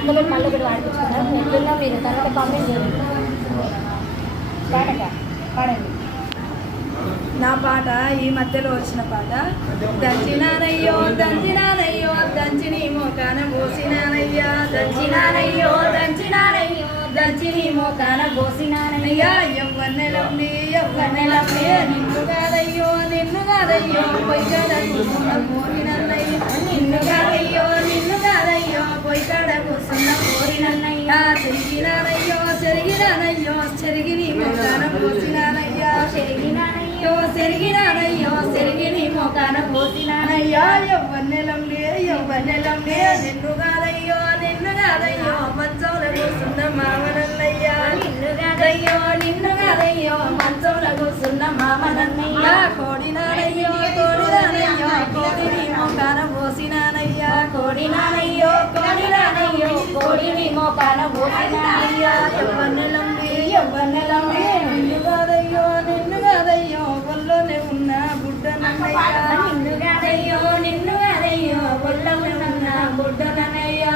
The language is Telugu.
అక్కతో మళ్ళీ ఒకటి వాడిపించుకున్నాం. ఎట్లున్నా మీరు తర్వాత కామెంట్ చేయండి. పాడండి. నా పాట ఈ మధ్యలో వచ్చిన పాట. దంచినానయ్యో దంచినానయ్యో దంచిని మోకాన పోసినానయ్యా, దంచినానయ్యో దంచినానయ్యో దంచిని మోకాన పోసినానయ్యా. ఎవ్వన్నెలమ్మి ఎవ్వన్నెలమ్మి నిన్ను కాదయ్యో నిన్ను కాదయ్యో పొయ్యికాడ కూర్చున్న కోరినన్నయ్యా, నిన్ను కాదయ్యో నిన్ను కాదయ్యో పొయ్యికాడ కూర్చున్న కోరినన్నయ్యా. చెరిగినానయ్యో చెరిగినానయ్యో చెరిగిని మోకాన పోసినానయ్యా, చెరిగినానయ్యో చెరిగినానయ్యో చెరిగిని మోకాన పోసినానయ్యా. ఎవ్వన్నెలమ్మి ఎవ్వన్నెలమ్మి నిన్ను కాదయ్యో నిన్ను కాదయ్యో మంచంలో కూర్చున్న మామనన్నయ్యా, నిన్ను కాదయ్యో నిన్ను కాదయ్యో మంచంలో కూర్చున్న మామనన్నయ్యా. కోడినానయ్యో కోడినానయ్యో కోడిని మోకాన పోసినానయ్యా, కోడినానయ్యో కోడినానయ్యో కోడిని మోకాన పోసినానయ్యా. ఎవ్వన్నెలమ్మి ఎవ్వన్నెలమ్మి నిన్ను కాదయ్యో నిన్ను కాదయ్యో ఒళ్ళోనే ఉన్న బుడ్డనన్నయ్యా, నిన్ను కాదయ్యో నిన్ను కాదయ్యో ఒళ్ళో ఉన్న బుడ్డనన్నయ్యా.